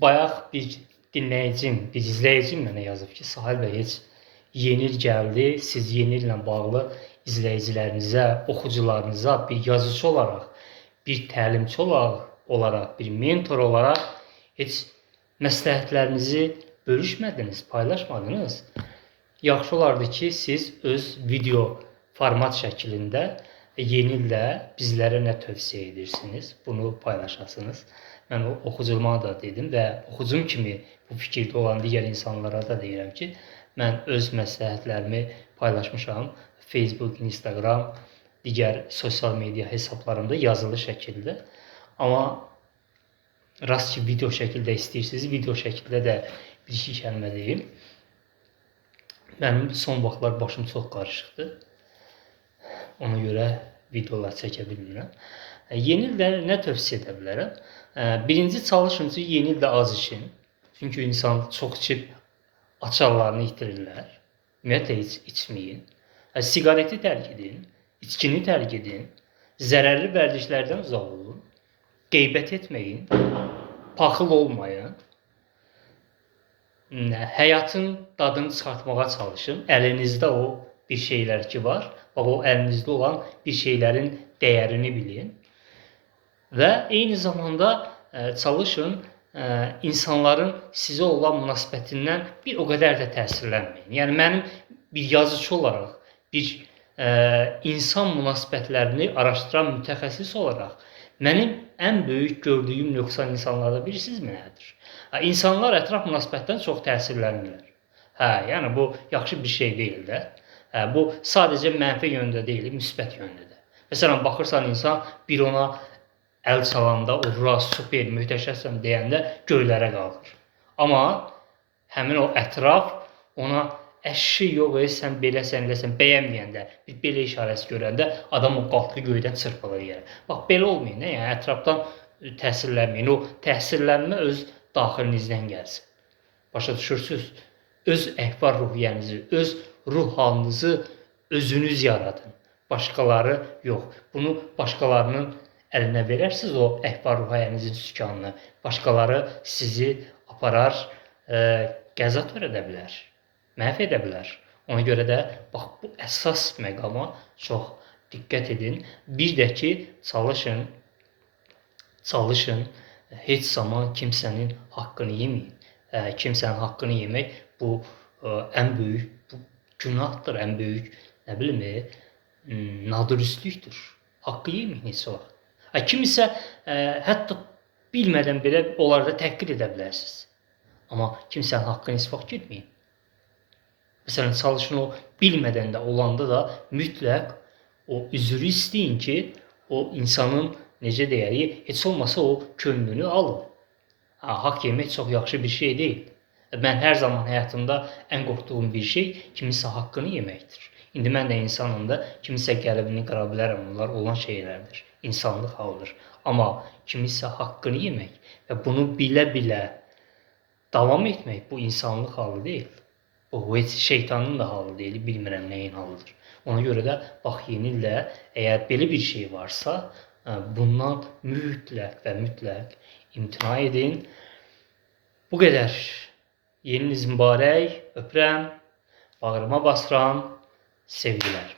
Bayaq bir dinləyicim, bir izləyicim mənə yazıb ki, Sahil bəy, heç yeni il gəldi. Siz yeni illə bağlı izləyicilərinizə, oxucularınıza bir yazıcı olaraq, bir təlimçi olaraq, bir mentor olaraq heç məsləhətlərinizi bölüşmədiniz, paylaşmadınız. Yaxşı olardı ki, siz öz video format şəklində yeni ildə bizlərə nə tövsiyə edirsiniz, bunu paylaşasınız. Mən oxucuma da dedim və oxucum kimi bu fikirdə olan digər insanlara da deyirəm ki, mən öz məsləhətlərimi paylaşmışam. Facebook, Instagram, digər sosial media hesablarımda yazılı şəkildə. Amma rast ki, video şəkildə istəyirsiniz, video şəkildə də bir-iki kəlmə deyim. Mənim son vaxtlar başım çox qarışıqdır. Ona görə videolar çəkə bilmirəm. Yeni ildə nə tövsiyə edə bilərəm? Birinci, çalışın ki, yeni ildə az için. Çünki insan çox içib açarlarını itirirlər. Ümumiyyətlə heç içməyin. Siqareti tərk edin, içkini tərk edin, zərərli vərdişlərdən uzaq olun, qeybət etməyin, paxıl olmayın, həyatın dadını çıxartmağa çalışın. Əlinizdə o bir şeylər ki var, bax o əlinizdə olan bir şeylərin dəyərini bilin. Və eyni zamanda çalışın insanların sizə olan münasibətindən bir o qədər də təsirlənməyin. Yəni mənim bir yazıcı olaraq, bir insan münasibətlərini araşdıran mütəxəssis olaraq mənim ən böyük gördüyüm nöqsan insanlarda bilirsizmi nədir? İnsanlar ətraf münasibətdən çox təsirlənirlər. Yəni bu yaxşı bir şey deyil də. Bu sadəcə mənfi yöndə deyil, müsbət yöndə də. Məsələn, baxırsan insan bir ona əl çalanda, ura, super, möhtəşəmsən deyəndə göylərə qalxır. Amma həmin o ətraf ona əşi yox, sən beləsən, eləsən, bəyənməyəndə, bir belə işarəsi görəndə adam o qalxdı göydən çırpılır yerə. Bax, belə olmayın, yəni ətrafdan təsirlənməyin. O təsirlənmə öz daxilinizdən gəlsin. Başa düşürsünüz? Öz əhval-ruhiyyənizi, öz ruh halınızı özünüz yaradın. Başqaları yox. Bunu başqalarının əlinə verərsiniz o əhval-ruhiyyənizin sükanını. Başqaları sizi aparar, qəza törədə bilər, məhv edə bilər. Ona görə də bax bu əsas məqama çox diqqət edin. Bir də ki, çalışın heç zaman kimsənin haqqını yeməyin. Kimsənin haqqını yemək bu ən böyük günahdır, ən böyük, nə bilim, nadürüstlükdür. Haqqı yeməyin heç vaxt. Kimisə hətta bilmədən belə onlarda təhqir edə bilərsiniz. Amma kimsənin haqqını heç vaxt getməyin. Məsələn, çalışın o bilmədən də olanda da mütləq o üzrü istəyin ki, o insanın, necə deyərik, heç olmasa o könlünü alın. Haqq yemək çox yaxşı bir şey deyil. Mən hər zaman həyatımda ən qorxduğum bir şey kimisə haqqını yeməkdir. İndi mən də insanım da, kimisə qəlbini qıra bilərəm, bunlar olan şeylərdir. İnsanlıq halıdır. Amma kimisə haqqını yemək və bunu bilə-bilə davam etmək bu insanlıq halı deyil. Bu heç şeytanın da halı deyil, bilmirəm nəyin halıdır. Ona görə də bax yeni ildə əgər belə bir şey varsa, bundan mütləq və mütləq imtina edin. Bu qədər. Yeniniz mübarək, öpürəm, bağrıma basıram, sevgilər.